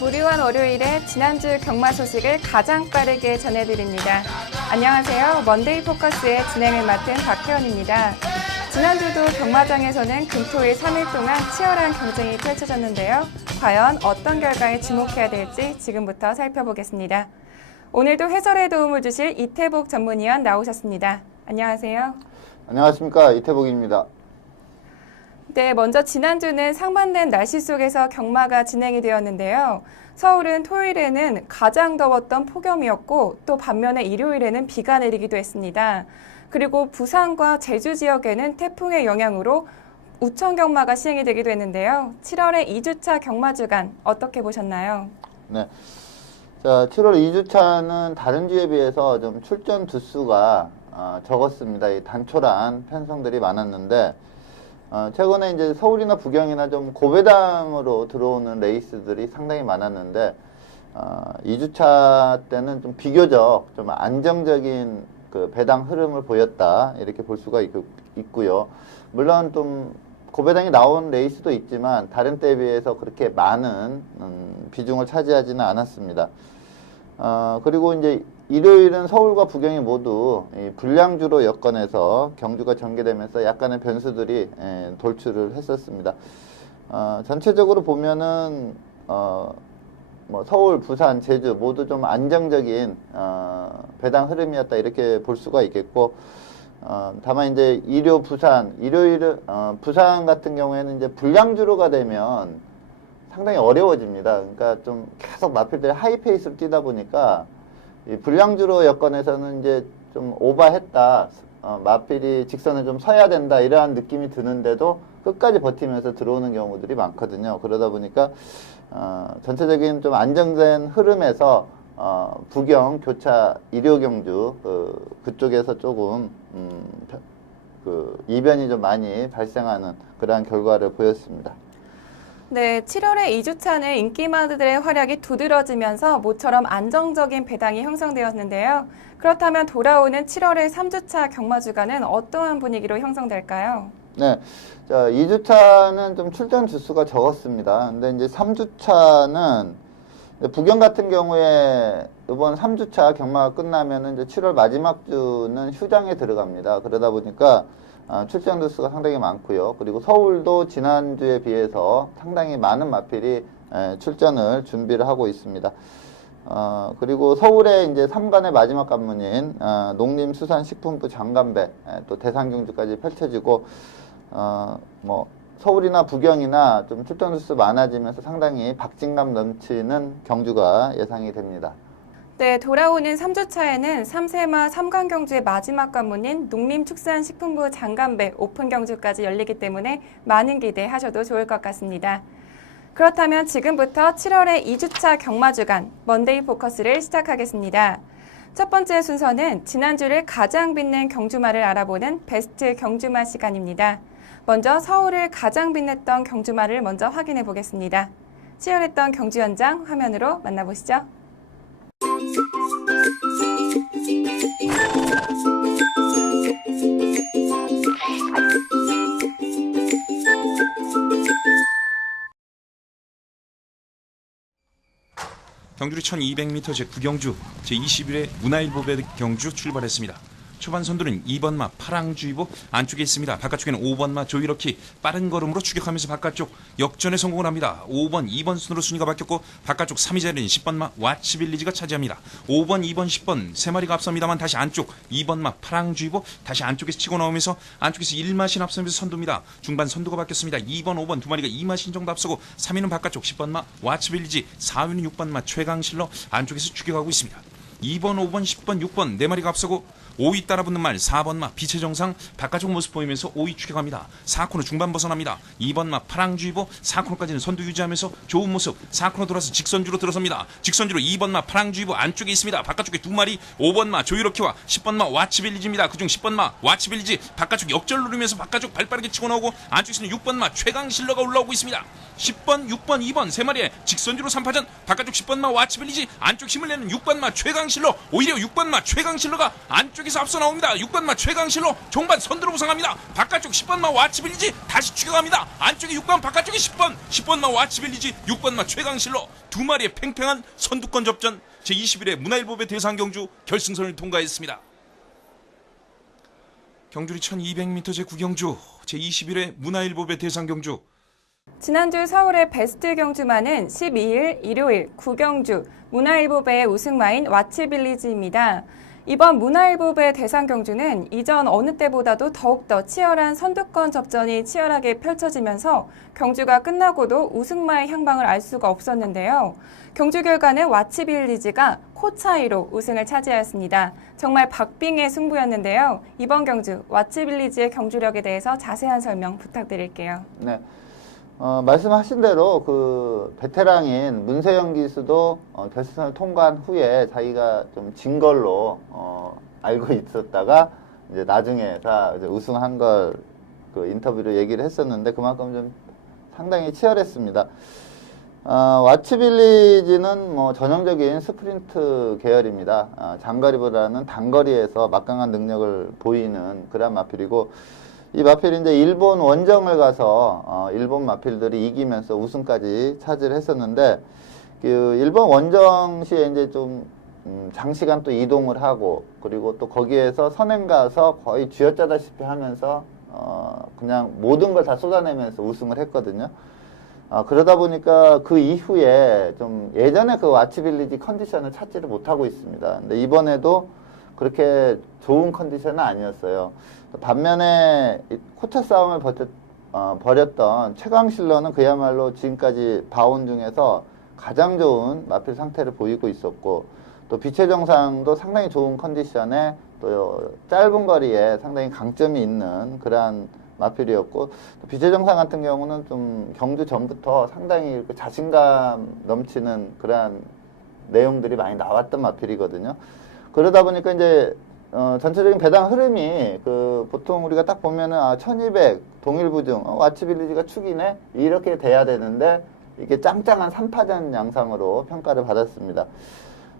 무료한 월요일에 지난주 경마 소식을 가장 빠르게 전해드립니다. 안녕하세요. 먼데이 포커스의 진행을 맡은 박혜원입니다. 지난주도 경마장에서는 금토일 3일 동안 치열한 경쟁이 펼쳐졌는데요. 과연 어떤 결과에 주목해야 될지 지금부터 살펴보겠습니다. 오늘도 해설에 도움을 주실 이태복 전문위원 나오셨습니다. 안녕하세요. 안녕하십니까, 이태복입니다. 네, 먼저 지난주는 상반된 날씨 속에서 경마가 진행이 되었는데요. 서울은 토요일에는 가장 더웠던 폭염이었고 또 반면에 일요일에는 비가 내리기도 했습니다. 그리고 부산과 제주 지역에는 태풍의 영향으로 우천 경마가 시행이 되기도 했는데요. 7월의 2주차 경마 주간 어떻게 보셨나요? 네. 자, 7월 2주차는 다른 주에 비해서 좀 출전 두수가 적었습니다. 이 단촐한 편성들이 많았는데, 최근에 이제 서울이나 부경이나 좀 고배당으로 들어오는 레이스들이 상당히 많았는데, 2주차 때는 좀 비교적 좀 안정적인 그 배당 흐름을 보였다. 이렇게 볼 수가 있고요. 물론 좀 고배당이 나온 레이스도 있지만, 다른 때에 비해서 그렇게 많은 비중을 차지하지는 않았습니다. 그리고 이제 일요일은 서울과 부경이 모두 이 불량주로 여건에서 경주가 전개되면서 약간의 변수들이 돌출을 했었습니다. 전체적으로 보면은 뭐 서울, 부산, 제주 모두 좀 안정적인 배당 흐름이었다 이렇게 볼 수가 있겠고, 다만 이제 일요일은 부산 같은 경우에는 이제 불량주로가 되면 상당히 어려워집니다. 그러니까 좀 계속 마필들이 하이페이스로 뛰다 보니까 이 불량주로 여건에서는 이제 좀 오버했다. 마필이 직선을 좀 서야 된다. 이러한 느낌이 드는데도 끝까지 버티면서 들어오는 경우들이 많거든요. 그러다 보니까 전체적인 좀 안정된 흐름에서 부경, 교차, 일요경주 그쪽에서 조금 이변이 좀 많이 발생하는 그러한 결과를 보였습니다. 네, 7월의 2주차는 인기마들의 활약이 두드러지면서 모처럼 안정적인 배당이 형성되었는데요. 그렇다면 돌아오는 7월의 3주차 경마주간은 어떠한 분위기로 형성될까요? 네, 자, 2주차는 좀 출전 주수가 적었습니다. 근데 이제 3주차는 부경 같은 경우에 이번 3주차 경마가 끝나면은 이제 7월 마지막 주는 휴장에 들어갑니다. 그러다 보니까 출전 두수가 상당히 많고요. 그리고 서울도 지난주에 비해서 상당히 많은 마필이 출전을 준비를 하고 있습니다. 그리고 서울에 이제 3관의 마지막 관문인 농림수산식품부 장관배 또 대상경주까지 펼쳐지고 뭐 서울이나 부경이나 좀 출전 두수 많아지면서 상당히 박진감 넘치는 경주가 예상이 됩니다. 네, 돌아오는 3주차에는 3세마 3관 경주의 마지막 관문인 농림축산식품부 장관배 오픈 경주까지 열리기 때문에 많은 기대하셔도 좋을 것 같습니다. 그렇다면 지금부터 7월의 2주차 경마주간 먼데이 포커스를 시작하겠습니다. 첫 번째 순서는 지난주를 가장 빛낸 경주마를 알아보는 베스트 경주마 시간입니다. 먼저 서울을 가장 빛냈던 경주마를 먼저 확인해 보겠습니다. 치열했던 경주 현장 화면으로 만나보시죠. 경주리 1200m 제9경주 제21회 문화일보배 경주 출발했습니다. 초반 선두는 2번마 파랑주의보 안쪽에 있습니다. 바깥쪽에는 5번마 조이러키 빠른 걸음으로 추격하면서 바깥쪽 역전에 성공을 합니다. 5번, 2번 순으로 순위가 바뀌었고 바깥쪽 3위 자리는 10번마 와치빌리지가 차지합니다. 5번, 2번, 10번 세 마리가 앞섭니다만 다시 안쪽 2번마 파랑주의보 다시 안쪽에서 치고 나오면서 안쪽에서 1마신 앞서면서 선두입니다. 중반 선두가 바뀌었습니다. 2번, 5번 두 마리가 2마신 정도 앞서고 3위는 바깥쪽 10번마 와치빌리지 4위는 6번마 최강실러 안쪽에서 추격하고 있습니다. 2번, 5번, 10번, 6번 네 마리가 앞서고 5위 따라붙는 말 4번마 빛의 정상 바깥쪽 모습 보이면서 5위 추격합니다. 4코너 중반 벗어납니다. 2번마 파랑주의보 4코너까지는 선두 유지하면서 좋은 모습 4코너 돌아서 직선주로 들어섭니다. 직선주로 2번마 파랑주의보 안쪽에 있습니다. 바깥쪽에 두 마리 5번마 조이러키와 10번마 와치빌리지입니다. 그중 10번마 와치빌리지 바깥쪽 역전 누르면서 바깥쪽 발빠르게 치고 나오고 안쪽에서는 6번마 최강실러가 올라오고 있습니다. 10번, 6번, 2번 세 마리의 직선주로 3파전 바깥쪽 10번마 와치빌리지 안쪽 힘을 내는 6번마 최강실러 오히려 6번마 최강실러가 안쪽에 바깥쪽에서 앞서 나옵니다. 6번마 최강실로 종반 선두로 부상합니다. 바깥쪽 10번마 와치빌리지 다시 추격합니다. 안쪽에 6번 바깥쪽에 10번마 와치빌리지 6번마 최강실로 두 마리의 팽팽한 선두권 접전 제21회 문화일보배 대상경주 결승선을 통과했습니다. 경주리 1200m 제9경주 제21회 문화일보배 대상경주 지난주 서울의 베스트 경주마는 12일 일요일 9경주 문화일보배의 우승마인 와치빌리지입니다. 이번 문화일보배 대상 경주는 이전 어느 때보다도 더욱더 치열한 선두권 접전이 치열하게 펼쳐지면서 경주가 끝나고도 우승마의 향방을 알 수가 없었는데요. 경주 결과는 와치빌리지가 코 차이로 우승을 차지하였습니다. 정말 박빙의 승부였는데요. 이번 경주 와치빌리지의 경주력에 대해서 자세한 설명 부탁드릴게요. 네. 말씀하신 대로 그 베테랑인 문세영 기수도 결승선을 통과한 후에 자기가 좀 진 걸로 알고 있었다가 이제 나중에가 이제 우승한 걸 그 인터뷰로 얘기를 했었는데 그만큼 좀 상당히 치열했습니다. 와치빌리지는 뭐 전형적인 스프린트 계열입니다. 장거리보다는 단거리에서 막강한 능력을 보이는 그런 마필이고 이 마필이 이제 일본 원정을 가서 일본 마필들이 이기면서 우승까지 차지를 했었는데 그 일본 원정 시에 이제 좀 장시간 또 이동을 하고 그리고 또 거기에서 선행 가서 거의 쥐어짜다시피 하면서 그냥 모든 걸 다 쏟아내면서 우승을 했거든요. 그러다 보니까 그 이후에 좀 예전에 그 와치빌리지 컨디션을 찾지를 못하고 있습니다. 근데 이번에도 그렇게 좋은 컨디션은 아니었어요. 반면에 코차 싸움을 벌였던 최강실러는 그야말로 지금까지 봐온 중에서 가장 좋은 마필 상태를 보이고 있었고 또 빛의 정상도 상당히 좋은 컨디션에 또 짧은 거리에 상당히 강점이 있는 그러한 마필이었고 또 빛의 정상 같은 경우는 좀 경주 전부터 상당히 이렇게 자신감 넘치는 그러한 내용들이 많이 나왔던 마필이거든요. 그러다 보니까 이제 전체적인 배당 흐름이 그 보통 우리가 딱 보면은 1200 동일부중 와치빌리지가 축이네 이렇게 돼야 되는데 이게 짱짱한 3파전 양상으로 평가를 받았습니다.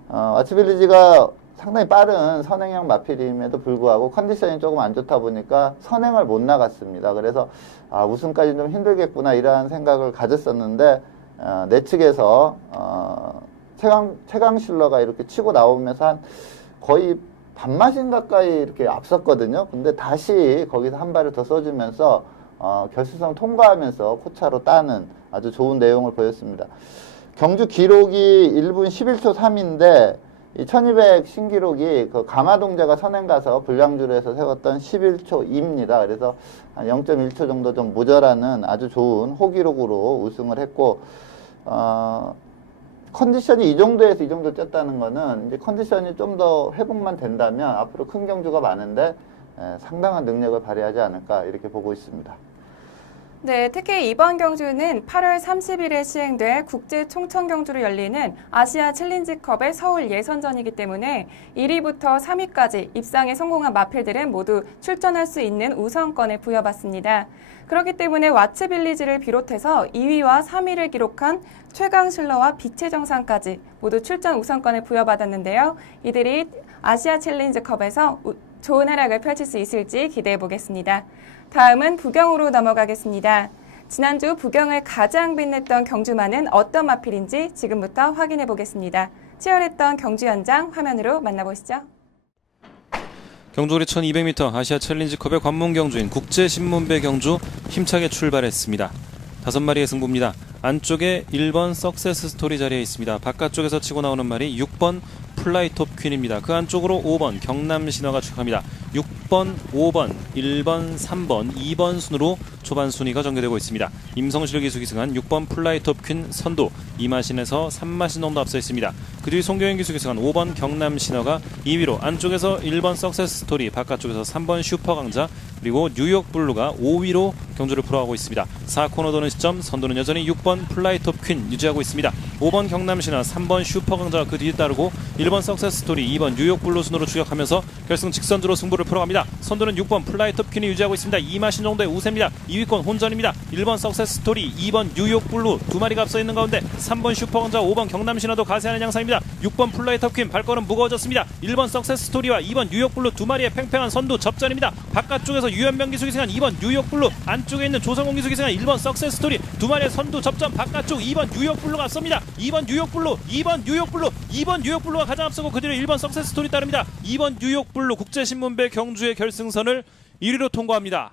와치빌리지가 상당히 빠른 선행형 마필임에도 불구하고 컨디션이 조금 안 좋다 보니까 선행을 못 나갔습니다. 그래서 우승까지 좀 힘들겠구나 이러한 생각을 가졌었는데 내 측에서 최강실러가 이렇게 치고 나오면서 한 거의 반마신 가까이 이렇게 앞섰거든요. 근데 다시 거기서 한 발을 더 써주면서 결승선 통과하면서 코차로 따는 아주 좋은 내용을 보였습니다. 경주 기록이 1분 11초 3인데 이 1200 신기록이 그 가마동자가 선행 가서 불량주로에서 세웠던 11초 2입니다. 그래서 한 0.1초 정도 좀 모자라는 아주 좋은 호기록으로 우승을 했고 컨디션이 이 정도에서 이 정도 뛰었다는 거는 이제 컨디션이 좀 더 회복만 된다면 앞으로 큰 경주가 많은데 상당한 능력을 발휘하지 않을까 이렇게 보고 있습니다. 네, 특히 이번 경주는 8월 30일에 시행될 국제 총천 경주로 열리는 아시아 챌린지컵의 서울 예선전이기 때문에 1위부터 3위까지 입상에 성공한 마필들은 모두 출전할 수 있는 우선권을 부여받습니다. 그렇기 때문에 와치빌리지를 비롯해서 2위와 3위를 기록한 최강실러와 빛의 정상까지 모두 출전 우선권을 부여받았는데요. 이들이 아시아 챌린지컵에서 좋은 활약을 펼칠 수 있을지 기대해 보겠습니다. 다음은 부경으로 넘어가겠습니다. 지난주 부경을 가장 빛냈던 경주마는 어떤 마필인지 지금부터 확인해 보겠습니다. 치열했던 경주 현장 화면으로 만나보시죠. 경주거리 1200m 아시아 챌린지컵의 관문 경주인 국제신문배 경주 힘차게 출발했습니다. 5마리의 승부입니다. 안쪽에 1번 석세스 스토리 자리에 있습니다. 바깥쪽에서 치고 나오는 말이 6번 플라이톱 퀸입니다. 그 안쪽으로 5번 경남 신화가 추격합니다. 6번, 5번, 1번, 3번, 2번 순으로 초반 순위가 전개되고 있습니다. 임성실 기수 기승한 6번 플라이톱 퀸 선두 2마신에서 3마신 정도 앞서 있습니다. 그 뒤 송경현 기수 기승한 5번 경남 신화가 2위로 안쪽에서 1번 석세스 스토리 바깥쪽에서 3번 슈퍼 강자 그리고 뉴욕 블루가 5위로 경주를 풀어가고 있습니다. 4코너 도는 시점 선두는 여전히 6번 플라이톱 퀸 유지하고 있습니다. 5번 경남신화, 3번 슈퍼강자가 그 뒤에 따르고 1번 석세스토리, 2번 뉴욕블루 순으로 추격하면서 결승 직선주로 승부를 풀어갑니다. 선두는 6번 플라이톱 퀸이 유지하고 있습니다. 2마신 정도의 우세입니다. 2위권 혼전입니다. 1번 석세스토리, 2번 뉴욕블루 두 마리가 앞서 있는 가운데 3번 슈퍼강자, 5번 경남신화도 가세하는 양상입니다. 6번 플라이톱 퀸 발걸음 무거워졌습니다. 1번 석세스토리와 2번 뉴욕블루 두 마리의 팽팽한 선두 접전입니다. 바깥쪽에서 유현명 기수 기승한 2번 뉴욕블루, 안쪽에 있는 조성공 기수 기승한 1번 석세스토리 두 마리의 선두 접전. 바깥쪽 2번 뉴욕블루가 앞섭니다. 2번 뉴욕블루, 2번 뉴욕블루, 2번 뉴욕블루가 가장 앞서고 그 뒤로 1번 석세스토리 따릅니다. 2번 뉴욕블루 국제신문배 경주의 결승선을 1위로 통과합니다.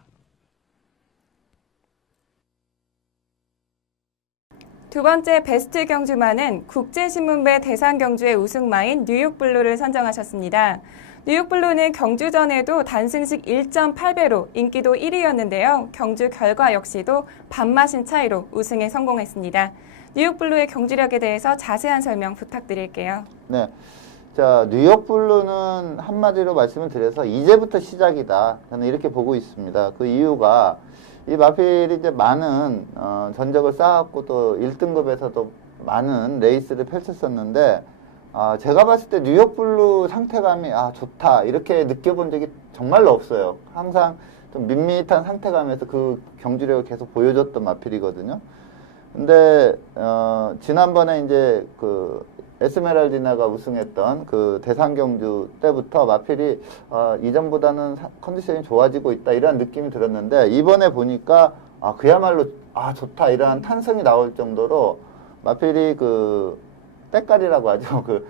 두 번째 베스트 경주마는 국제신문배 대상경주의 우승마인 뉴욕블루를 선정하셨습니다. 뉴욕블루는 경주 전에도 단승식 1.8배로 인기도 1위였는데요. 경주 결과 역시도 반마신 차이로 우승에 성공했습니다. 뉴욕블루의 경주력에 대해서 자세한 설명 부탁드릴게요. 네. 자, 뉴욕블루는 한마디로 말씀을 드려서 이제부터 시작이다. 저는 이렇게 보고 있습니다. 그 이유가 이 마필이 이제 많은 전적을 쌓았고 또 1등급에서도 많은 레이스를 펼쳤었는데 제가 봤을 때 뉴욕블루 상태감이 좋다 이렇게 느껴본 적이 정말로 없어요. 항상 좀 밋밋한 상태감에서 그 경주력을 계속 보여줬던 마필이거든요. 근데 지난번에 이제 그 에스메랄디나가 우승했던 그 대상경주 때부터 마필이 이전보다는 컨디션이 좋아지고 있다 이런 느낌이 들었는데 이번에 보니까 그야말로 좋다 이러한 탄성이 나올 정도로 마필이 그 때깔이라고 하죠. 그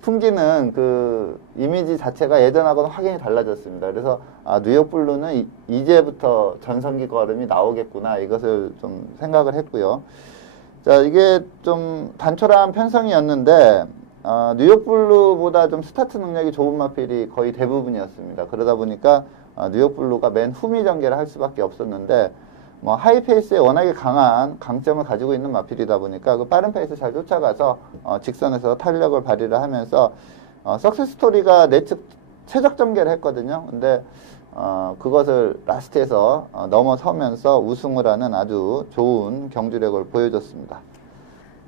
풍기는 그 이미지 자체가 예전하고는 확연히 달라졌습니다. 그래서 뉴욕블루는 이제부터 전성기 걸음이 나오겠구나 이것을 좀 생각을 했고요. 자, 이게 좀 단촐한 편성이었는데 뉴욕블루보다 좀 스타트 능력이 좋은 마필이 거의 대부분이었습니다. 그러다 보니까 뉴욕블루가 맨 후미 전개를 할 수밖에 없었는데 뭐 하이페이스에 워낙에 강한 강점을 가지고 있는 마필이다 보니까 그 빠른 페이스 잘 쫓아가서 직선에서 탄력을 발휘를 하면서 석세스토리가 내측 최적 전개를 했거든요. 근데 그것을 라스트에서 넘어서면서 우승을 하는 아주 좋은 경주력을 보여줬습니다.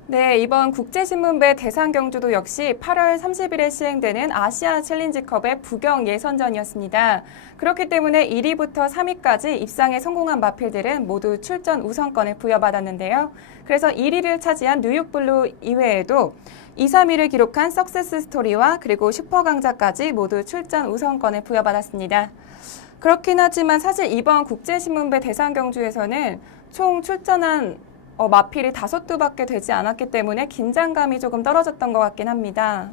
네, 이번 국제신문배 대상경주도 역시 8월 30일에 시행되는 아시아 챌린지컵의 부경 예선전이었습니다. 그렇기 때문에 1위부터 3위까지 입상에 성공한 마필들은 모두 출전 우선권을 부여받았는데요. 그래서 1위를 차지한 뉴욕블루 이외에도 2, 3위를 기록한 석세스 스토리와 그리고 슈퍼강자까지 모두 출전 우선권을 부여받았습니다. 그렇긴 하지만 사실 이번 국제신문배 대상경주에서는 총 출전한 마필이 5두밖에 되지 않았기 때문에 긴장감이 조금 떨어졌던 것 같긴 합니다.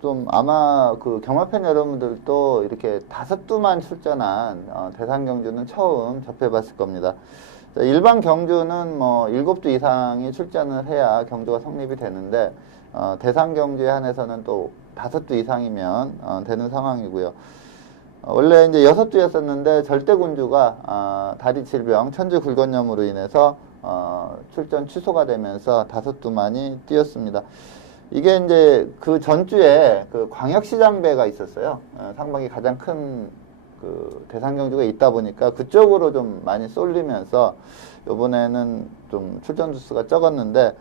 좀 아마 그 경마팬 여러분들도 이렇게 5두만 출전한 대상경주는 처음 접해봤을 겁니다. 일반 경주는 뭐 7두 이상이 출전을 해야 경주가 성립이 되는데 대상경주에 한해서는 또 5두 이상이면 되는 상황이고요. 원래 이제 6두였었는데 절대군주가 다리 질병, 천주 굴건염으로 인해서 출전 취소가 되면서 5두만이 뛰었습니다. 이게 이제 그 전주에 그 광역시장배가 있었어요. 상방이 가장 큰 그 대상경주가 있다 보니까 그쪽으로 좀 많이 쏠리면서 이번에는 좀 출전 주수가 적었는데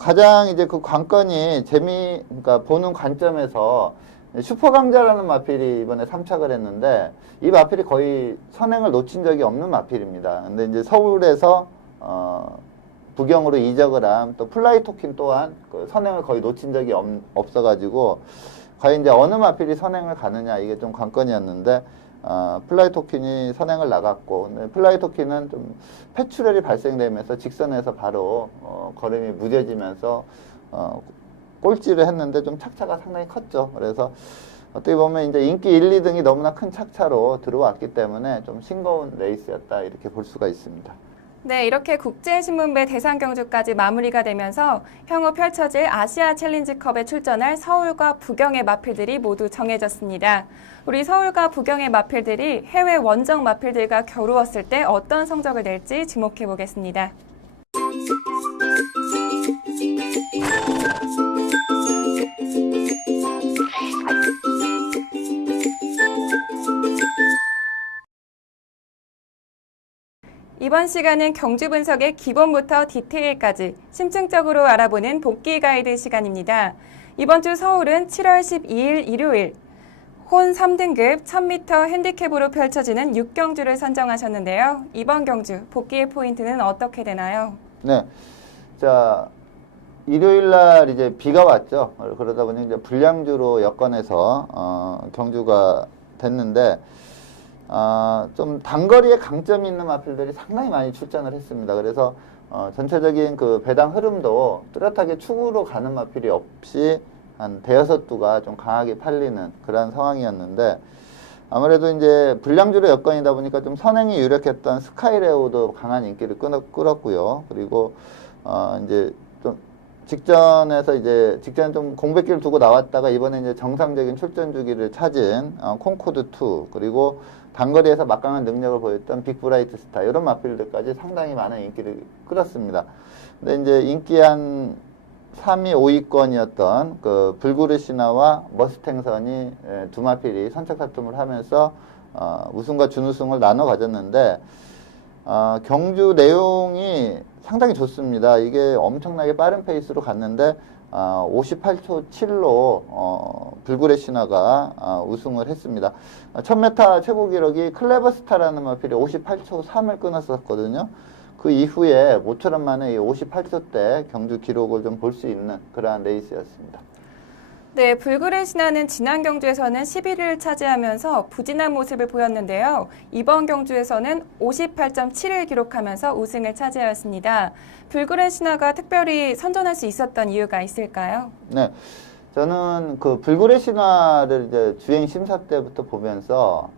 가장 이제 그 관건이 그러니까 보는 관점에서 슈퍼강자라는 마필이 이번에 3착을 했는데 이 마필이 거의 선행을 놓친 적이 없는 마필입니다. 근데 이제 서울에서 부경으로 이적을 한 또 플라이 토킨 또한 그 선행을 거의 놓친 적이 없어가지고 과연 이제 어느 마필이 선행을 가느냐 이게 좀 관건이었는데 플라이 토킨이 선행을 나갔고 근데 플라이 토킨은 좀 폐출혈이 발생되면서 직선에서 바로 걸음이 무뎌지면서 꼴찌를 했는데 좀 착차가 상당히 컸죠. 그래서 어떻게 보면 이제 인기 1, 2등이 너무나 큰 착차로 들어왔기 때문에 좀 싱거운 레이스였다 이렇게 볼 수가 있습니다. 네, 이렇게 국제신문배 대상경주까지 마무리가 되면서 향후 펼쳐질 아시아 챌린지컵에 출전할 서울과 부경의 마필들이 모두 정해졌습니다. 우리 서울과 부경의 마필들이 해외 원정 마필들과 겨루었을 때 어떤 성적을 낼지 주목해 보겠습니다. 이번 시간은 경주 분석의 기본부터 디테일까지 심층적으로 알아보는 복귀 가이드 시간입니다. 이번 주 서울은 7월 12일 일요일 혼 3등급 1000m 핸디캡으로 펼쳐지는 6경주를 선정하셨는데요. 이번 경주 복귀의 포인트는 어떻게 되나요? 네. 자, 일요일 날 이제 비가 왔죠. 그러다 보니 이제 불량주로 여건해서 경주가 됐는데 좀 단거리에 강점이 있는 마필들이 상당히 많이 출전을 했습니다. 그래서 전체적인 그 배당 흐름도 뚜렷하게 축으로 가는 마필이 없이 한 대여섯 두가 좀 강하게 팔리는 그런 상황이었는데, 아무래도 이제 불량주로 여건이다 보니까 좀 선행이 유력했던 스카이레오도 강한 인기를 끌었고요. 그리고 이제 좀 직전에 좀 공백기를 두고 나왔다가 이번에 이제 정상적인 출전 주기를 찾은 콩코드2, 그리고 단거리에서 막강한 능력을 보였던 빅브라이트 스타, 이런 마필들까지 상당히 많은 인기를 끌었습니다. 근데 이제 인기 한 3위, 5위권이었던 그 불구르 신화와 머스탱선이 두 마필이 선착 다툼을 하면서 우승과 준우승을 나눠 가졌는데, 경주 내용이 상당히 좋습니다. 이게 엄청나게 빠른 페이스로 갔는데 58초 7로 불구레 신화가 우승을 했습니다. 1000m 최고 기록이 클레버스타라는 마필이 58초 3을 끊었었거든요. 그 이후에 모처럼 만에 58초 대 경주 기록을 좀 볼 수 있는 그러한 레이스였습니다. 네, 불구레 신화는 지난 경주에서는 11위를 차지하면서 부진한 모습을 보였는데요. 이번 경주에서는 58.7을 기록하면서 우승을 차지하였습니다. 불구레 신화가 특별히 선전할 수 있었던 이유가 있을까요? 네, 저는 그 불구레 신화를 이제 주행 심사 때부터 보면서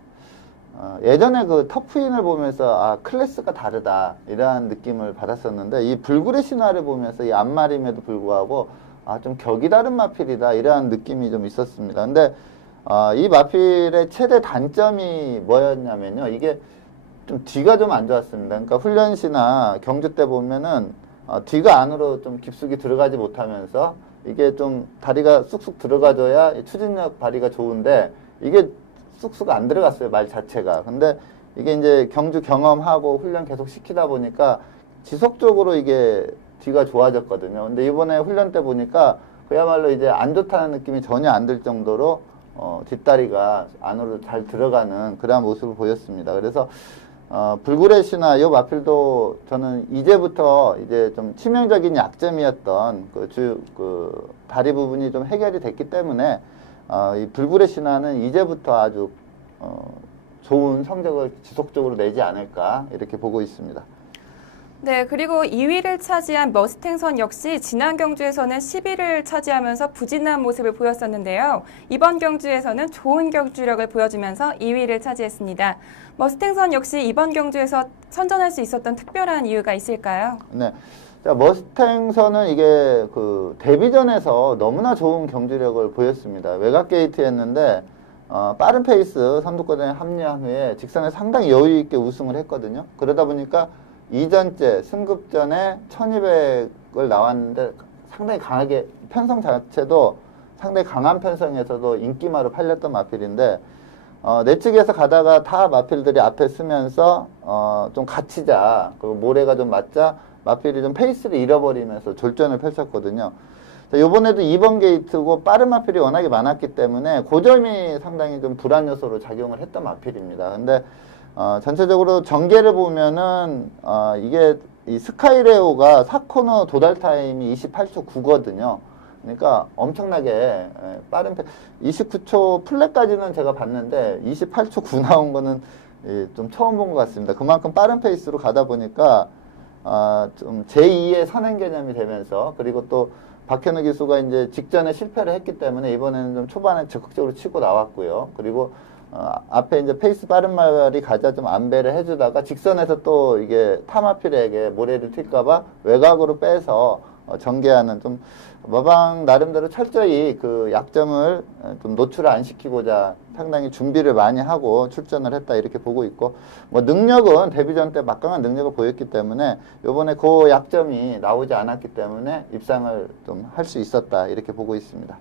예전에 그 터프인을 보면서 클래스가 다르다 이러한 느낌을 받았었는데, 이 불구레 신화를 보면서 이 앞말임에도 불구하고 좀 격이 다른 마필이다 이러한 느낌이 좀 있었습니다. 근데 이 마필의 최대 단점이 뭐였냐면요, 이게 좀 뒤가 좀 안 좋았습니다. 그러니까 훈련 시나 경주 때 보면은 뒤가 안으로 좀 깊숙이 들어가지 못하면서 이게 좀 다리가 쑥쑥 들어가줘야 추진력 발휘가 좋은데, 이게 쑥쑥 안 들어갔어요, 말 자체가. 근데 이게 이제 경주 경험하고 훈련 계속 시키다 보니까 지속적으로 이게 뒤가 좋아졌거든요. 근데 이번에 훈련 때 보니까 그야말로 이제 안 좋다는 느낌이 전혀 안 들 정도로 뒷다리가 안으로 잘 들어가는 그런 모습을 보였습니다. 그래서 불구레 신화 이 마필도 저는 이제부터 이제 좀 치명적인 약점이었던 그 다리 부분이 좀 해결이 됐기 때문에 이 불구레 신화는 이제부터 아주 좋은 성적을 지속적으로 내지 않을까 이렇게 보고 있습니다. 네, 그리고 2위를 차지한 머스탱선 역시 지난 경주에서는 10위를 차지하면서 부진한 모습을 보였었는데요. 이번 경주에서는 좋은 경주력을 보여주면서 2위를 차지했습니다. 머스탱선 역시 이번 경주에서 선전할 수 있었던 특별한 이유가 있을까요? 네. 자, 머스탱선은 이게 그 데뷔전에서 너무나 좋은 경주력을 보였습니다. 외곽 게이트였는데 빠른 페이스 선두권에 합류한 후에 직선에 상당히 여유 있게 우승을 했거든요. 그러다 보니까 이전째 승급전에 1200을 나왔는데 상당히 강하게, 편성 자체도 상당히 강한 편성에서도 인기마로 팔렸던 마필인데, 내측에서 가다가 타 마필들이 앞에 쓰면서 좀 갇히자, 그리고 모래가 좀 맞자 마필이 좀 페이스를 잃어버리면서 졸전을 펼쳤거든요. 요번에도 2번 게이트고 빠른 마필이 워낙에 많았기 때문에 그 점이 상당히 좀 불안 요소로 작용을 했던 마필입니다. 근데 전체적으로 전개를 보면은 이게 이 스카이레오가 4코너 도달 타임이 28초 9거든요. 그러니까 엄청나게 빠른 29초 플랫까지는 제가 봤는데 28초 9 나온 거는 좀 처음 본 것 같습니다. 그만큼 빠른 페이스로 가다 보니까 좀 제2의 선행 개념이 되면서, 그리고 또 박현우 기수가 이제 직전에 실패를 했기 때문에 이번에는 좀 초반에 적극적으로 치고 나왔고요. 그리고 앞에 이제 페이스 빠른 말이 가자 좀 안배를 해주다가 직선에서 또 이게 타마필에게 모래를 튈까봐 외곽으로 빼서 전개하는, 좀 마방 나름대로 철저히 그 약점을 좀 노출을 안 시키고자 상당히 준비를 많이 하고 출전을 했다 이렇게 보고 있고, 뭐 능력은 데뷔전 때 막강한 능력을 보였기 때문에 요번에 그 약점이 나오지 않았기 때문에 입상을 좀 할 수 있었다 이렇게 보고 있습니다.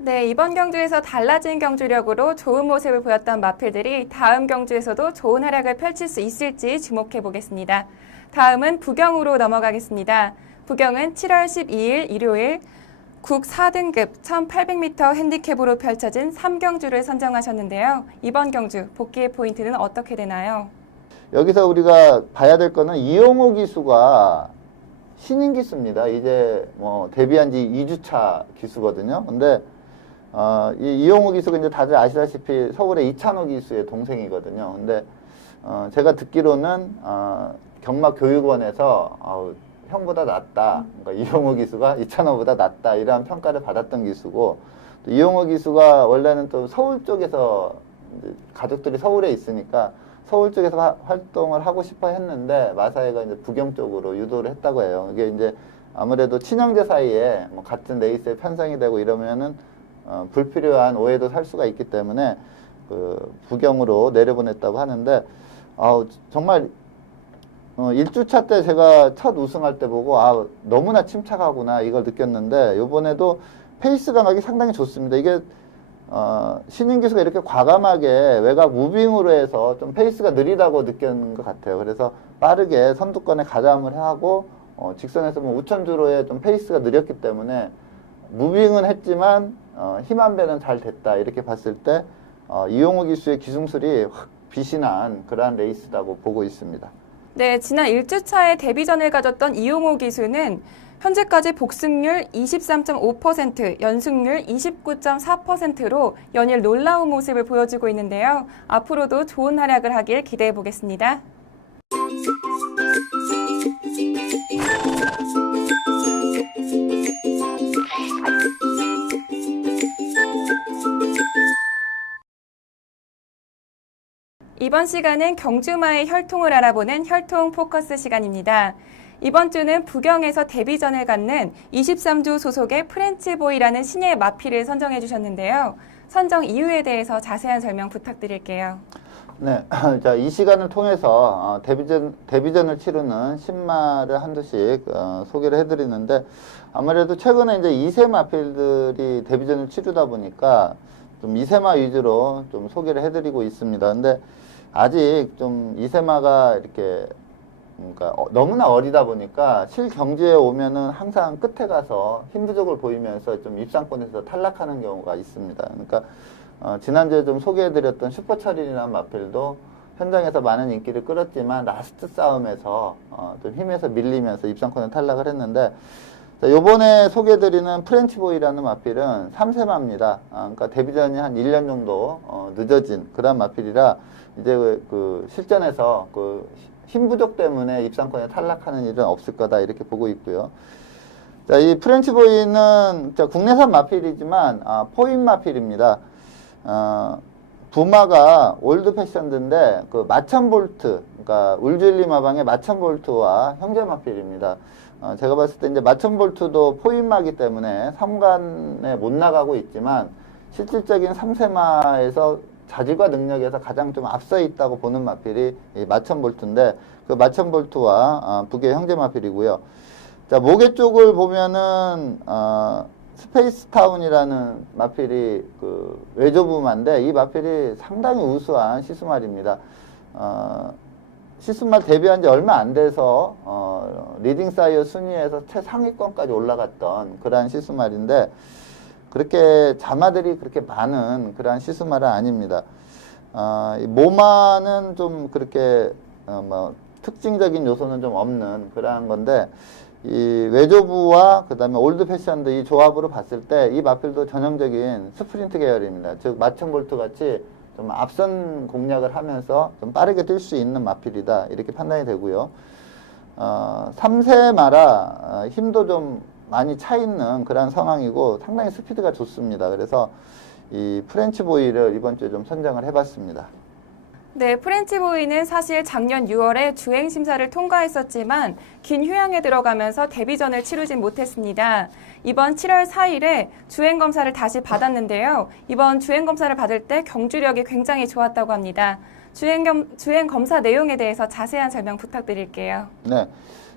네, 이번 경주에서 달라진 경주력으로 좋은 모습을 보였던 마필들이 다음 경주에서도 좋은 활약을 펼칠 수 있을지 주목해 보겠습니다. 다음은 부경으로 넘어가겠습니다. 부경은 7월 12일 일요일 국 4등급 1800m 핸디캡으로 펼쳐진 3경주를 선정하셨는데요. 이번 경주 복귀의 포인트는 어떻게 되나요? 여기서 우리가 봐야 될 거는 이용호 기수가 신인 기수입니다. 이제 뭐 데뷔한 지 2주차 기수거든요. 근데 이 이용호 기수가 이제 다들 아시다시피 서울의 이찬호 기수의 동생이거든요. 근데 제가 듣기로는 경마교육원에서 형보다 낫다. 그러니까 이용호 기수가 이찬호보다 낫다. 이러한 평가를 받았던 기수고, 또 이용호 기수가 원래는 또 서울 쪽에서 이제 가족들이 서울에 있으니까 서울 쪽에서 활동을 하고 싶어 했는데 마사회가 이제 부경 쪽으로 유도를 했다고 해요. 이게 이제 아무래도 친형제 사이에 뭐 같은 레이스에 편성이 되고 이러면은 불필요한 오해도 살 수가 있기 때문에 그 부경으로 내려보냈다고 하는데, 정말 1주차 때 제가 첫 우승할 때 보고 너무나 침착하구나 이걸 느꼈는데, 요번에도 페이스 감각이 상당히 좋습니다. 이게 신인 기수가 이렇게 과감하게 외곽 무빙으로 해서 좀 페이스가 느리다고 느꼈는 것 같아요. 그래서 빠르게 선두권에 가담을 하고 직선에서 뭐 우천주로에 좀 페이스가 느렸기 때문에 무빙은 했지만 힘 한 배는 잘 됐다 이렇게 봤을 때 이용호 기수의 기승술이 확 빛이 난 그러한 레이스라고 보고 있습니다. 네, 지난 1주차에 데뷔전을 가졌던 이용호 기수는 현재까지 복승률 23.5%, 연승률 29.4%로 연일 놀라운 모습을 보여주고 있는데요. 앞으로도 좋은 활약을 하길 기대해 보겠습니다. 이번 시간은 경주마의 혈통을 알아보는 혈통 포커스 시간입니다. 이번 주는 부경에서 데뷔전을 갖는 23조 소속의 프렌치보이라는 신예 마필을 선정해 주셨는데요. 선정 이유에 대해서 자세한 설명 부탁드릴게요. 네, 자, 이 시간을 통해서 데뷔전을 치르는 신마를 한두씩 소개를 해드리는데, 아무래도 최근에 이제 2세 마필들이 데뷔전을 치르다 보니까 좀 2세마 위주로 좀 소개를 해드리고 있습니다. 근데 아직 좀 2세마가 이렇게 그러니까 너무나 어리다 보니까 실경주에 오면은 항상 끝에 가서 힘 부족을 보이면서 좀 입상권에서 탈락하는 경우가 있습니다. 그러니까 지난주에 좀 소개해드렸던 슈퍼철인이라는 마필도 현장에서 많은 인기를 끌었지만 라스트 싸움에서 좀 힘에서 밀리면서 입상권에 탈락을 했는데, 자, 요번에 소개해드리는 프렌치보이라는 마필은 3세마입니다. 그러니까 데뷔전이 한 1년 정도 늦어진 그런 마필이라 이제 그 실전에서 힘 부족 때문에 입상권에 탈락하는 일은 없을 거다 이렇게 보고 있고요. 자, 이 프렌치보이는 국내산 마필이지만 포인 마필입니다. 부마가 올드 패션드인데 그 마천볼트, 그러니까 울줄리 마방의 마천볼트와 형제 마필입니다. 제가 봤을 때 이제 마천볼트도 포인마기 때문에 3관에 못 나가고 있지만 실질적인 3세마에서 자질과 능력에서 가장 좀 앞서 있다고 보는 마필이 이 마천볼트인데, 그 마천볼트와 북의 형제 마필이고요. 자, 모계 쪽을 보면은 스페이스타운이라는 마필이 그 외조부마인데, 이 마필이 상당히 우수한 시스말입니다. 시스말 데뷔한 지 얼마 안 돼서 리딩 사이어 순위에서 최상위권까지 올라갔던 그러한 시스말인데, 그렇게 자마들이 그렇게 많은 그러한 시스말은 아닙니다. 모마는 좀 그렇게 뭐 특징적인 요소는 좀 없는 그러한 건데, 이 외조부와 그 다음에 올드 패션드 이 조합으로 봤을 때 이 마필도 전형적인 스프린트 계열입니다. 즉 마천볼트 같이 좀 앞선 공략을 하면서 좀 빠르게 뛸 수 있는 마필이다 이렇게 판단이 되고요. 3세마라 힘도 좀 많이 차 있는 그런 상황이고 상당히 스피드가 좋습니다. 그래서 이 프렌치보이를 이번 주에 좀 선정을 해봤습니다. 네, 프렌치보이는 사실 작년 6월에 주행 심사를 통과했었지만 긴 휴양에 들어가면서 데뷔전을 치르진 못했습니다. 이번 7월 4일에 주행 검사를 다시 받았는데요. 이번 주행 검사를 받을 때 경주력이 굉장히 좋았다고 합니다. 주행 검사 내용에 대해서 자세한 설명 부탁드릴게요. 네.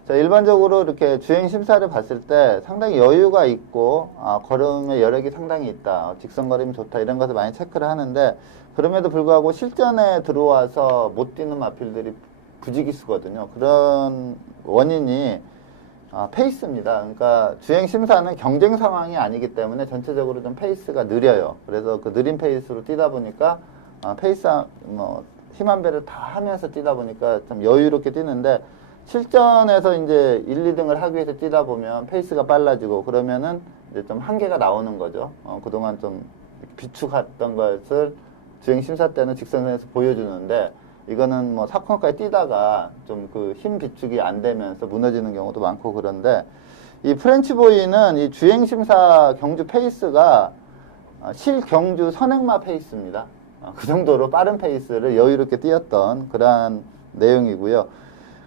자, 일반적으로 이렇게 주행 심사를 봤을 때 상당히 여유가 있고 걸음의 여력이 상당히 있다, 직선 걸음이 좋다 이런 것을 많이 체크를 하는데 그럼에도 불구하고 실전에 들어와서 못 뛰는 마필들이 부지기수거든요. 그런 원인이 페이스입니다. 그러니까 주행 심사는 경쟁 상황이 아니기 때문에 전체적으로 좀 페이스가 느려요. 그래서 그 느린 페이스로 뛰다 보니까 페이스 힘 한 배를 다 하면서 뛰다 보니까 좀 여유롭게 뛰는데 실전에서 이제 1, 2등을 하기 위해서 뛰다 보면 페이스가 빨라지고 그러면은 이제 좀 한계가 나오는 거죠. 그동안 좀 비축했던 것을 주행 심사 때는 직선에서 보여주는데 이거는 뭐 4코너까지 뛰다가 좀 그 힘 비축이 안 되면서 무너지는 경우도 많고 그런데 이 프렌치보이는 이 주행 심사 경주 페이스가 실경주 선행마 페이스입니다. 그 정도로 빠른 페이스를 여유롭게 뛰었던 그러한 내용이고요.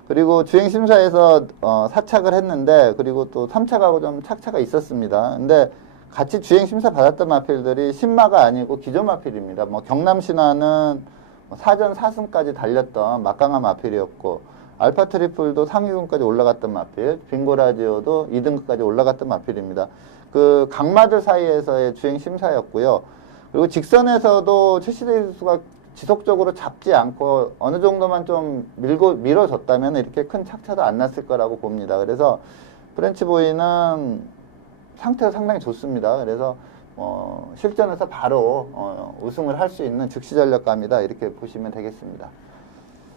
그리고 주행심사에서 4착을 했는데 그리고 또 3착하고 좀 착차가 있었습니다. 근데 같이 주행심사 받았던 마필들이 신마가 아니고 기존 마필입니다. 뭐 경남신화는 4전 4승까지 달렸던 막강한 마필이었고 알파 트리플도 상위군까지 올라갔던 마필, 빙고라지오도 2등급까지 올라갔던 마필입니다. 그 강마들 사이에서의 주행심사였고요. 그리고 직선에서도 최시대 선수가 지속적으로 잡지 않고 어느 정도만 좀 밀어줬다면 이렇게 큰 착차도 안 났을 거라고 봅니다. 그래서 프렌치보이는 상태가 상당히 좋습니다. 그래서 실전에서 바로 우승을 할 수 있는 즉시 전력감이다 이렇게 보시면 되겠습니다.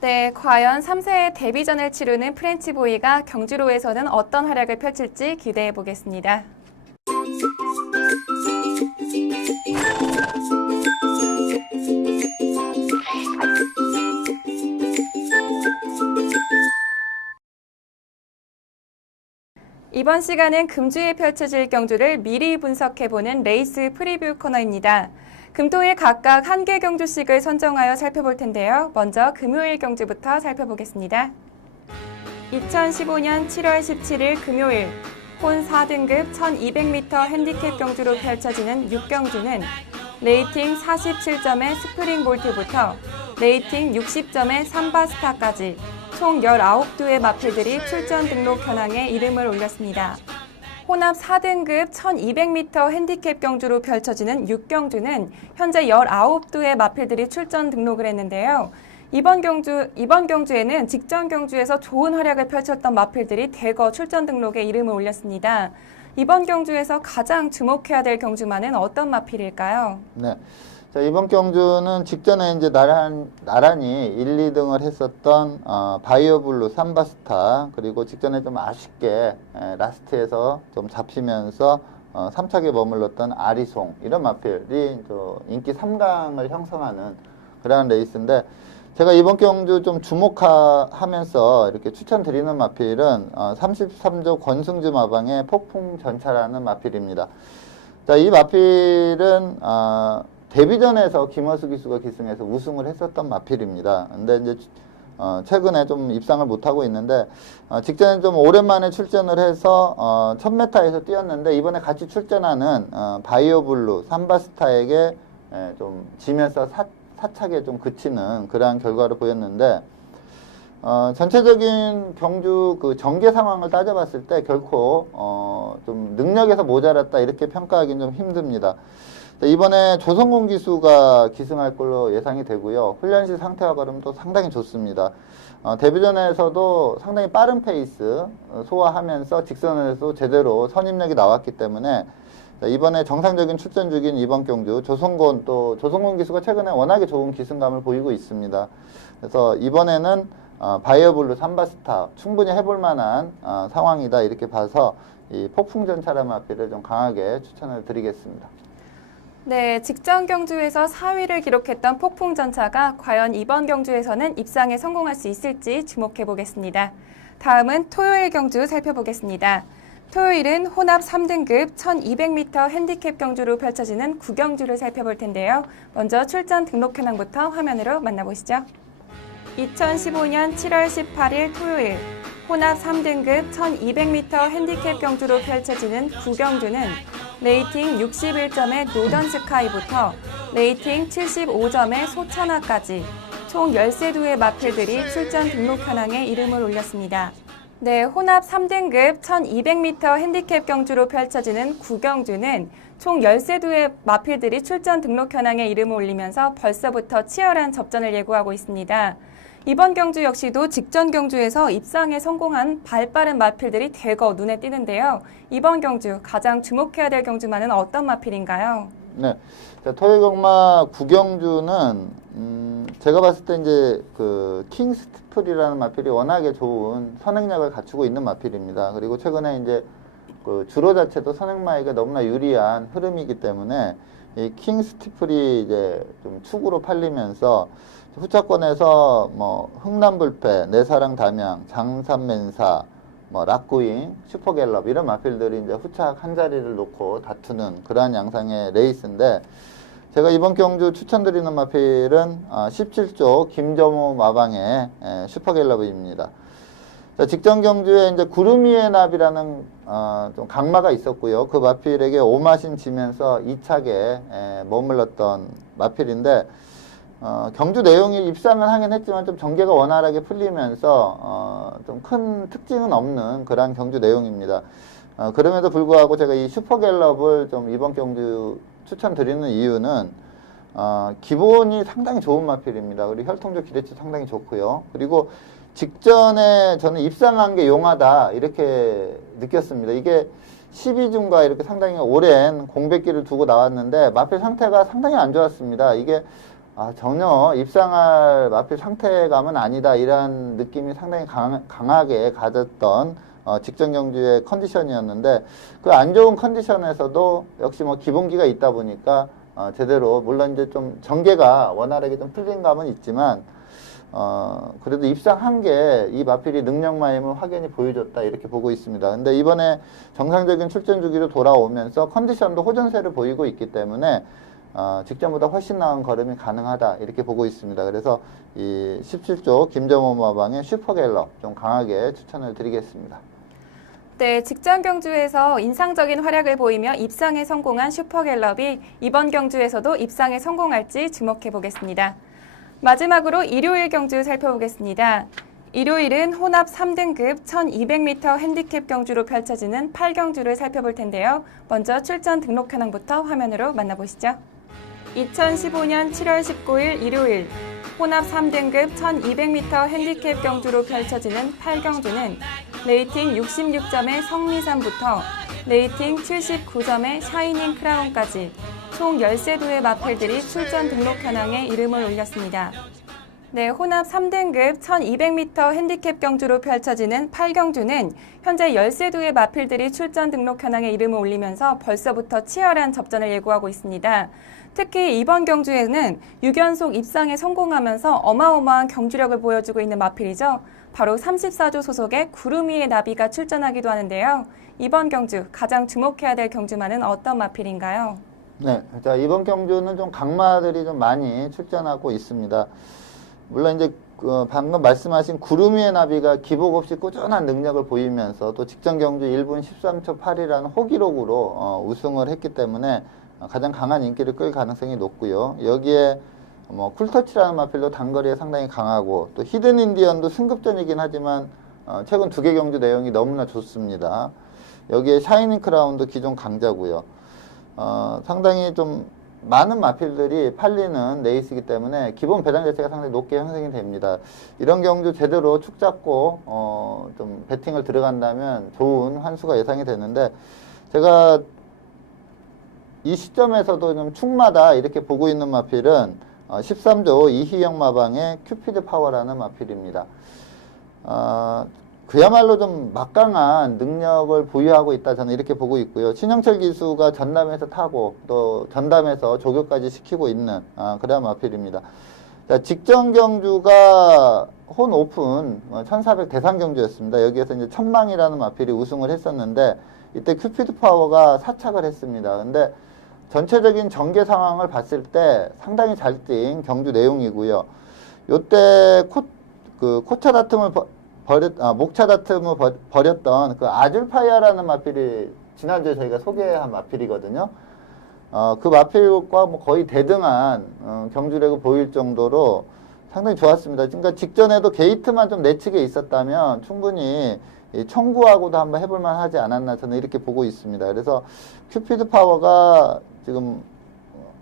네, 과연 3세의 데뷔전을 치르는 프렌치보이가 경주로에서는 어떤 활약을 펼칠지 기대해 보겠습니다. 이번 시간은 금주에 펼쳐질 경주를 미리 분석해보는 레이스 프리뷰 코너입니다. 금토일 각각 1개 경주씩을 선정하여 살펴볼 텐데요. 먼저 금요일 경주부터 살펴보겠습니다. 2015년 7월 17일 금요일 혼 4등급 1200m 핸디캡 경주로 펼쳐지는 6경주는 레이팅 47점의 스프링볼트부터 레이팅 60점의 삼바스타까지 총 19두의 마필들이 출전 등록 현황에 이름을 올렸습니다. 혼합 4등급 1200m 핸디캡 경주로 펼쳐지는 6경주는 현재 19두의 마필들이 출전 등록을 했는데요. 이번 경주에는 직전 경주에서 좋은 활약을 펼쳤던 마필들이 대거 출전 등록에 이름을 올렸습니다. 이번 경주에서 가장 주목해야 될 경주만은 어떤 마필일까요? 네. 자, 이번 경주는 직전에 이제 나란히 1, 2등을 했었던 바이오블루 삼바스타 그리고 직전에 좀 아쉽게 라스트에서 좀 잡히면서 3착에 머물렀던 아리송 이런 마필이 인기 3강을 형성하는 그런 레이스인데 제가 이번 경주 좀 주목하면서 이렇게 추천드리는 마필은 33조 권승주 마방의 폭풍 전차라는 마필입니다. 자, 이 마필은 데뷔전에서 김어수 기수가 기승해서 우승을 했었던 마필입니다. 근데 이제 최근에 좀 입상을 못하고 있는데 직전에 좀 오랜만에 출전을 해서 1000m에서 뛰었는데 이번에 같이 출전하는 바이오블루 삼바스타에게 좀 지면서 사착에 좀 그치는 그러한 결과를 보였는데 전체적인 경주 그 전개 상황을 따져봤을 때 결코 좀 능력에서 모자랐다 이렇게 평가하기는 좀 힘듭니다. 이번에 조성곤 기수가 기승할 걸로 예상이 되고요. 훈련시 상태와 걸음도 상당히 좋습니다. 데뷔전에서도 상당히 빠른 페이스 소화하면서 직선에서 제대로 선입력이 나왔기 때문에 이번에 정상적인 출전 중인 이번 경주 조성곤 기수가 최근에 워낙에 좋은 기승감을 보이고 있습니다. 그래서 이번에는 바이오블루 삼바스타 충분히 해볼 만한 상황이다 이렇게 봐서 이 폭풍전차라 마필을 좀 강하게 추천을 드리겠습니다. 네, 직전 경주에서 4위를 기록했던 폭풍전차가 과연 이번 경주에서는 입상에 성공할 수 있을지 주목해 보겠습니다. 다음은 토요일 경주 살펴보겠습니다. 토요일은 혼합 3등급 1200m 핸디캡 경주로 펼쳐지는 9경주를 살펴볼 텐데요. 먼저 출전 등록 현황부터 화면으로 만나보시죠. 2015년 7월 18일 토요일 혼합 3등급 1200m 핸디캡 경주로 펼쳐지는 9경주는 레이팅 61점의 노던스카이부터 레이팅 75점의 소천하까지 총 13두의 마필들이 출전 등록 현황에 이름을 올렸습니다. 네, 혼합 3등급 1200m 핸디캡 경주로 펼쳐지는 9경주는 총 13두의 마필들이 출전 등록 현황에 이름을 올리면서 벌써부터 치열한 접전을 예고하고 있습니다. 이번 경주 역시도 직전 경주에서 입상에 성공한 발빠른 마필들이 대거 눈에 띄는데요. 이번 경주 가장 주목해야 될 경주만은 어떤 마필인가요? 네. 자, 토요경마 9경주는 제가 봤을 때 이제 그 킹스티플이라는 마필이 워낙에 좋은 선행력을 갖추고 있는 마필입니다. 그리고 최근에 이제 그 주로 자체도 선행마에게 너무나 유리한 흐름이기 때문에 이 킹스티플이 이제 좀 축으로 팔리면서 후차권에서 뭐 흥남불패, 내사랑 담양, 장산맨사, 뭐 락구잉, 슈퍼갤럽 이런 마필들이 이제 후착 한 자리를 놓고 다투는 그러한 양상의 레이스인데, 제가 이번 경주 추천드리는 마필은 17조 김점호 마방의 슈퍼갤럽입니다. 자, 직전 경주에 이제 구름 위의 나비라는 좀 강마가 있었고요. 그 마필에게 오마신 지면서 2착에 머물렀던 마필인데, 경주 내용이 입상은 하긴 했지만 좀 전개가 원활하게 풀리면서 좀 큰 특징은 없는 그러한 경주 내용입니다. 그럼에도 불구하고 제가 이 슈퍼갤럽을 좀 이번 경주 추천드리는 이유는 기본이 상당히 좋은 마필입니다. 그리고 혈통적 기대치 상당히 좋고요. 그리고 직전에 저는 입상한 게 용하다 이렇게 느꼈습니다. 이게 12중과 이렇게 상당히 오랜 공백기를 두고 나왔는데 마필 상태가 상당히 안 좋았습니다. 이게 전혀 입상할 마필 상태감은 아니다 이런 느낌이 상당히 강하게 가졌던 직전 경주의 컨디션이었는데, 그 안 좋은 컨디션에서도 역시 뭐 기본기가 있다 보니까 제대로, 물론 이제 좀 전개가 원활하게 좀 풀린 감은 있지만 그래도 입상한 게 이 마필이 능력마임을 확연히 보여줬다 이렇게 보고 있습니다. 근데 이번에 정상적인 출전 주기로 돌아오면서 컨디션도 호전세를 보이고 있기 때문에 직전보다 훨씬 나은 걸음이 가능하다 이렇게 보고 있습니다. 그래서 이 17조 김정호 마방의 슈퍼갤럽 좀 강하게 추천을 드리겠습니다. 네, 직전 경주에서 인상적인 활약을 보이며 입상에 성공한 슈퍼갤럽이 이번 경주에서도 입상에 성공할지 주목해 보겠습니다. 마지막으로 일요일 경주 살펴보겠습니다. 일요일은 혼합 3등급 1200m 핸디캡 경주로 펼쳐지는 8경주를 살펴볼 텐데요. 먼저 출전 등록 현황부터 화면으로 만나보시죠. 2015년 7월 19일 일요일 혼합 3등급 1200m 핸디캡 경주로 펼쳐지는 8경주는 레이팅 66점의 성미산부터 레이팅 79점의 샤이닝 크라운까지 총 13두의 마필들이 출전 등록 현황에 이름을 올렸습니다. 네, 혼합 3등급 1200m 핸디캡 경주로 펼쳐지는 8경주는 현재 13두의 마필들이 출전 등록 현황에 이름을 올리면서 벌써부터 치열한 접전을 예고하고 있습니다. 특히 이번 경주에는 6연속 입상에 성공하면서 어마어마한 경주력을 보여주고 있는 마필이죠. 바로 34조 소속의 구름 위의 나비가 출전하기도 하는데요. 이번 경주 가장 주목해야 될 경주만은 어떤 마필인가요? 네, 자, 이번 경주는 좀 강마들이 좀 많이 출전하고 있습니다. 물론 이제 방금 말씀하신 구름 위의 나비가 기복 없이 꾸준한 능력을 보이면서 또 직전 경주 1분 13초 8이라는 호기록으로 우승을 했기 때문에 가장 강한 인기를 끌 가능성이 높고요. 여기에 뭐 쿨터치라는 마필도 단거리에 상당히 강하고, 또 히든 인디언도 승급전이긴 하지만 최근 2개 경주 내용이 너무나 좋습니다. 여기에 샤이닝 크라운도 기존 강자고요. 상당히 좀 많은 마필들이 팔리는 레이스이기 때문에 기본 배당 자체가 상당히 높게 형성이 됩니다. 이런 경주 제대로 축 잡고 좀 배팅을 들어간다면 좋은 환수가 예상이 되는데, 제가 이 시점에서도 좀 축마다 이렇게 보고 있는 마필은 13조 이희영 마방의 큐피드 파워라는 마필입니다. 그야말로 좀 막강한 능력을 보유하고 있다, 저는 이렇게 보고 있고요. 신영철 기수가 전담에서 타고 또 전담에서 조교까지 시키고 있는 그런 마필입니다. 자, 직전 경주가 혼 오픈 1400 대상 경주였습니다. 여기에서 이제 천망이라는 마필이 우승을 했었는데, 이때 큐피드 파워가 사착을 했습니다. 근데 전체적인 전개 상황을 봤을 때 상당히 잘 뛴 경주 내용이고요. 요때 코차 다툼을 목차 다툼을 벌였던 그 아줄파이어라는 마필이 지난주에 저희가 소개한 마필이거든요. 그 마필과 뭐 거의 대등한 경주력을 보일 정도로 상당히 좋았습니다. 그러니까 직전에도 게이트만 좀 내측에 있었다면 충분히 이 청구하고도 한번 해볼만 하지 않았나 저는 이렇게 보고 있습니다. 그래서 큐피드 파워가 지금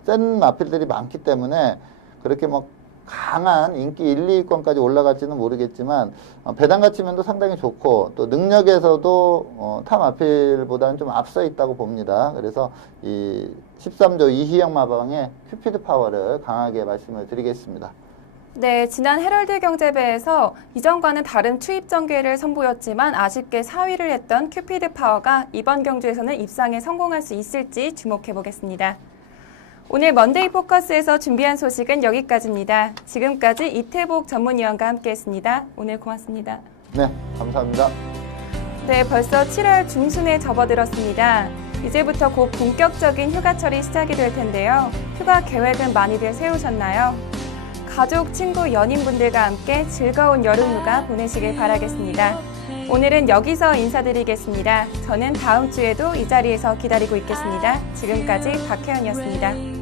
센 마필들이 많기 때문에 그렇게 뭐 강한 인기 1, 2위권까지 올라갈지는 모르겠지만 배당 가치면도 상당히 좋고 또 능력에서도 타 마필보다는 좀 앞서 있다고 봅니다. 그래서 이 13조 이희영 마방의 큐피드 파워를 강하게 말씀을 드리겠습니다. 네, 지난 헤럴드 경제배에서 이전과는 다른 투입 전개를 선보였지만 아쉽게 4위를 했던 큐피드 파워가 이번 경주에서는 입상에 성공할 수 있을지 주목해 보겠습니다. 오늘 먼데이 포커스에서 준비한 소식은 여기까지입니다. 지금까지 이태복 전문위원과 함께했습니다. 오늘 고맙습니다. 네, 감사합니다. 네, 벌써 7월 중순에 접어들었습니다. 이제부터 곧 본격적인 휴가철이 시작이 될 텐데요. 휴가 계획은 많이들 세우셨나요? 가족, 친구, 연인분들과 함께 즐거운 여름휴가 보내시길 바라겠습니다. 오늘은 여기서 인사드리겠습니다. 저는 다음 주에도 이 자리에서 기다리고 있겠습니다. 지금까지 박혜연이었습니다.